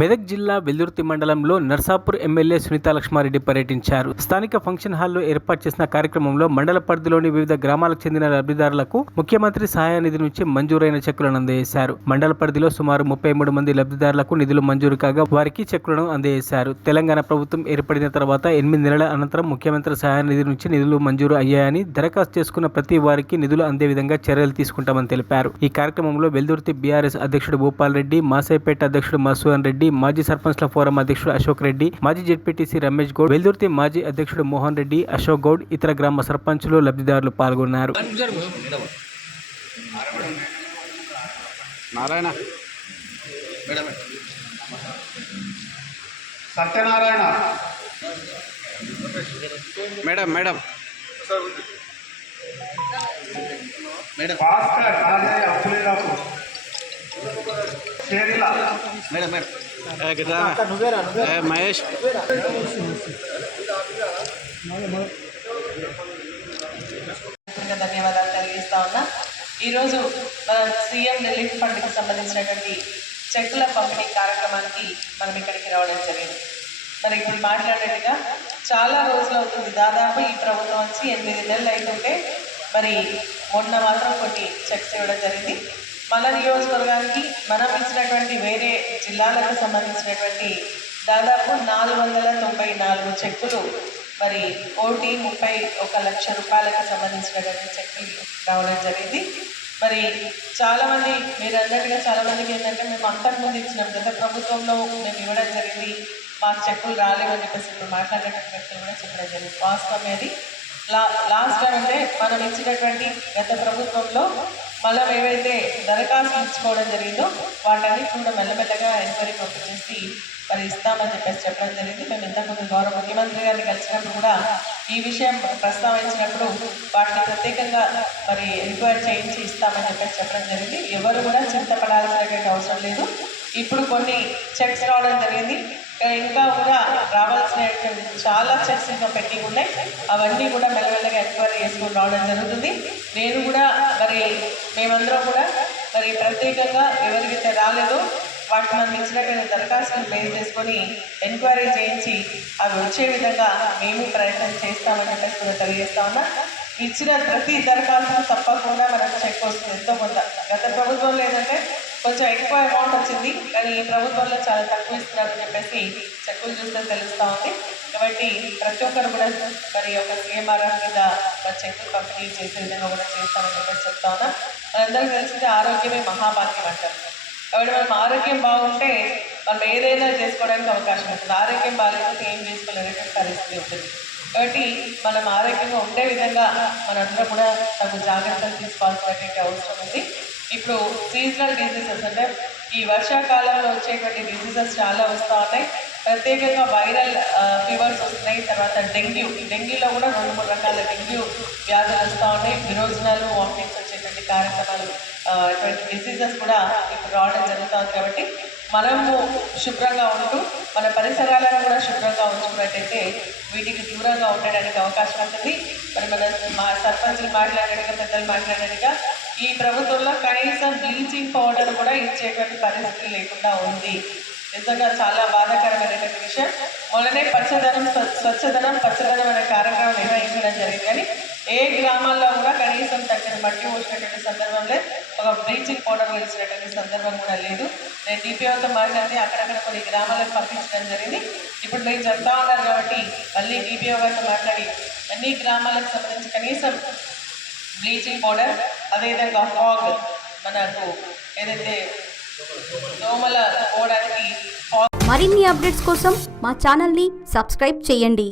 మెదక్ జిల్లా వెల్దుర్తి మండలంలో నర్సాపూర్ ఎమ్మెల్యే సునీతా లక్ష్మారెడ్డి పర్యటించారు. స్థానిక ఫంక్షన్ హాల్లో ఏర్పాటు చేసిన కార్యక్రమంలో మండల పరిధిలోని వివిధ గ్రామాలకు చెందిన లబ్ధిదారులకు ముఖ్యమంత్రి సహాయ నిధి నుంచి మంజూరైన చెక్కులను అందజేశారు. మండల పరిధిలో సుమారు 33 మంది లబ్ధిదారులకు నిధులు మంజూరు కాగా వారికి చెక్కులను అందజేశారు. తెలంగాణ ప్రభుత్వం ఏర్పడిన తర్వాత 8 నెలల అనంతరం ముఖ్యమంత్రి సహాయ నిధి నుంచి నిధులు మంజూరు అయ్యాయని, దరఖాస్తు చేసుకున్న ప్రతి వారికి నిధులు అందే విధంగా చర్యలు తీసుకుంటామని తెలిపారు. ఈ కార్యక్రమంలో వెల్దుర్తి బీఆర్ఎస్ అధ్యక్షుడు భూపాల్ రెడ్డి, మాసేపేట అధ్యక్షుడు మసూదన్ రెడ్డి, మాజీ సర్పంచ్ల ఫోరం అధ్యక్షుడు అశోక్ రెడ్డి, మాజీ జెడ్పీటీసీ రమేష్ గౌడ్, వెల్దుర్తి మాజీ అధ్యక్షుడు మోహన్ రెడ్డి, అశోక్ గౌడ్, ఇతర గ్రామ సర్పంచులు, లబ్ధిదారులు పాల్గొన్నారు. Satyanarayana madam madam madam Bhaskar Rajaiah అప్పులేరాపు షేరిలా మేడం మేడం మహేష్ ధన్యవాదాలు తెలియజేస్తా ఉన్నా. ఈరోజు మన సీఎం రిలీఫ్ ఫండ్కి సంబంధించినటువంటి చెక్కుల పంపిణీ కార్యక్రమానికి మనం ఇక్కడికి రావడం జరిగింది. మరి ఇప్పుడు మాట్లాడినట్టుగా చాలా రోజులు అవుతుంది, దాదాపు ఈ ప్రభుత్వం వచ్చి 8 నెలలు అవుతుంటే మరి మొన్న మాత్రం కొన్ని చెక్స్ ఇవ్వడం జరిగింది. మన నియోజకవర్గానికి మనం ఇచ్చినటువంటి వేరే జిల్లాలకు సంబంధించినటువంటి దాదాపు 494 చెక్కులు మరి 1,31 లక్ష రూపాయలకు సంబంధించినటువంటి చెక్కులు రావడం జరిగింది. మరి చాలామంది మీరు అన్నట్టుగా చాలామందికి ఏంటంటే మేము అంతకుముందు ఇచ్చినాం, గత ప్రభుత్వంలో మేము ఇవ్వడం జరిగింది, మాకు చెక్కులు రాలేవని చెప్పేసి ఇప్పుడు మాట్లాడేటువంటి వ్యక్తులు కూడా చెప్పడం జరిగింది. వాస్తవం అది లాస్ట్ టైం అంటే మనం ఇచ్చినటువంటి గత ప్రభుత్వంలో మనం ఏవైతే దరఖాస్తులు ఇచ్చుకోవడం జరిగిందో వాటన్నిటి కూడా మెల్లమెల్లగా ఎంక్వైరీ పంపించేసి మరి ఇస్తామని చెప్పేసి చెప్పడం జరిగింది. మేము ఇంతకుముందు గౌరవ ముఖ్యమంత్రి గారిని కలిసినప్పుడు కూడా ఈ విషయం ప్రస్తావించినప్పుడు వాటిని ప్రత్యేకంగా మరి ఎంక్వైరీ చేయించి ఇస్తామని చెప్పేసి చెప్పడం జరిగింది. ఎవరు కూడా చింతపడాల్సినటువంటి అవసరం లేదు. ఇప్పుడు కొన్ని చెక్స్ రావడం జరిగింది, ఇంకా కూడా రావాల్సినటువంటి చాలా చెక్స్ ఇంకా పెండింగ్ ఉన్నాయి. అవన్నీ కూడా మెల్లమెల్లగా ఎంక్వైరీ చేసుకుని రావడం జరుగుతుంది. నేను కూడా మరి మేమందరం కూడా మరి ప్రత్యేకంగా ఎవరికైతే రాలేదో వాటిని మనం ఇచ్చినటువంటి దరఖాస్తులు బేస్ చేసుకొని ఎంక్వైరీ చేయించి అవి వచ్చే విధంగా మేము ప్రయత్నం చేస్తామని చెప్పేసి కూడా తెలియజేస్తా ఉన్నా. ఇచ్చిన ప్రతి దరఖాస్తు తప్పకుండా మనకు చెక్ వస్తుంది ఎంతో కొంత. గత ప్రభుత్వంలో ఏంటంటే కొంచెం ఎక్కువ అమౌంట్ వచ్చింది, కానీ ఈ ప్రభుత్వంలో చాలా తక్కువ ఇస్తున్నారని చెప్పేసి చెక్కులు చూస్తే తెలుస్తూ ఉంది. కాబట్టి ప్రతి ఒక్కరు కూడా మరి ఒక సీఎంఆర్ఎఫ్ మీద చెక్కులు పంపిణీ చేసే విధంగా కూడా చేస్తామని చెప్పేసి చెప్తా ఉన్నా. మనందరికీ తెలిసిందే ఆరోగ్యమే మహాభాగ్యం అంటారు. కాబట్టి మనం ఆరోగ్యం బాగుంటే మనం ఏదైనా చేసుకోవడానికి అవకాశం ఉంటుంది. ఆరోగ్యం బాగాలేకపోతే ఏం చేసుకోలేనటువంటి పరిస్థితి ఉంటుంది. కాబట్టి మనం ఆరోగ్యంగా ఉండే విధంగా మనందరం కూడా తగు జాగ్రత్తలు తీసుకోవాల్సినటువంటి అవసరం ఉంది. ఇప్పుడు సీజనల్ డిసీజెస్ అంటే ఈ వర్షాకాలంలో వచ్చేటువంటి డిసీజెస్ చాలా వస్తూ ఉన్నాయి. ప్రత్యేకంగా వైరల్ ఫీవర్స్ వస్తున్నాయి. తర్వాత డెంగ్యూలో కూడా 2-3 రకాల డెంగ్యూ వ్యాధులు వస్తూ ఉన్నాయి. విరోచనాలు, వామిటింగ్స్ వచ్చేటువంటి కార్యక్రమాలు అటువంటి డిసీజెస్ కూడా ఇప్పుడు రావడం జరుగుతుంది. కాబట్టి మనము శుభ్రంగా ఉంటూ మన పరిసరాలను కూడా శుభ్రంగా ఉంచుకున్నట్టయితే వీటికి దూరంగా ఉండడానికి అవకాశం ఉంటుంది. మరి మన సర్పంచులు మాట్లాడినట్టుగా, పెద్దలు మాట్లాడినట్టుగా ఈ ప్రభుత్వంలో కనీసం బ్లీచింగ్ పౌడర్ కూడా ఇచ్చేటువంటి పరిస్థితి లేకుండా ఉంది. నిజంగా చాలా బాధాకరమైనటువంటి విషయం. మొన్ననే స్వచ్ఛదనం పచ్చదనం అనే కార్యక్రమం నిర్వహించడం జరిగింది, కానీ ఏ గ్రామాల్లో కూడా కనీసం తగిన మట్టి పోసినటువంటి సందర్భం లేదు, ఒక బ్లీచింగ్ పౌడర్ వేసినటువంటి సందర్భం కూడా లేదు. నేను డిపిఓతో మాట్లాడి అక్కడక్కడ కొన్ని గ్రామాలకు పంపించడం జరిగింది. ఇప్పుడు మీరు చెప్తా ఉన్నారు కాబట్టి మళ్ళీ డిపిఓ గారితో మాట్లాడి అన్ని గ్రామాలకు సంబంధించి కనీసం బ్లీచింగ్ పౌడర్, అదేవిధంగా ఫాగ్ మనకు ఏదైతే దోమల పోవడానికి మరిన్ని అప్డేట్స్ కోసం మా ఛానల్ని సబ్స్క్రైబ్ చేయండి.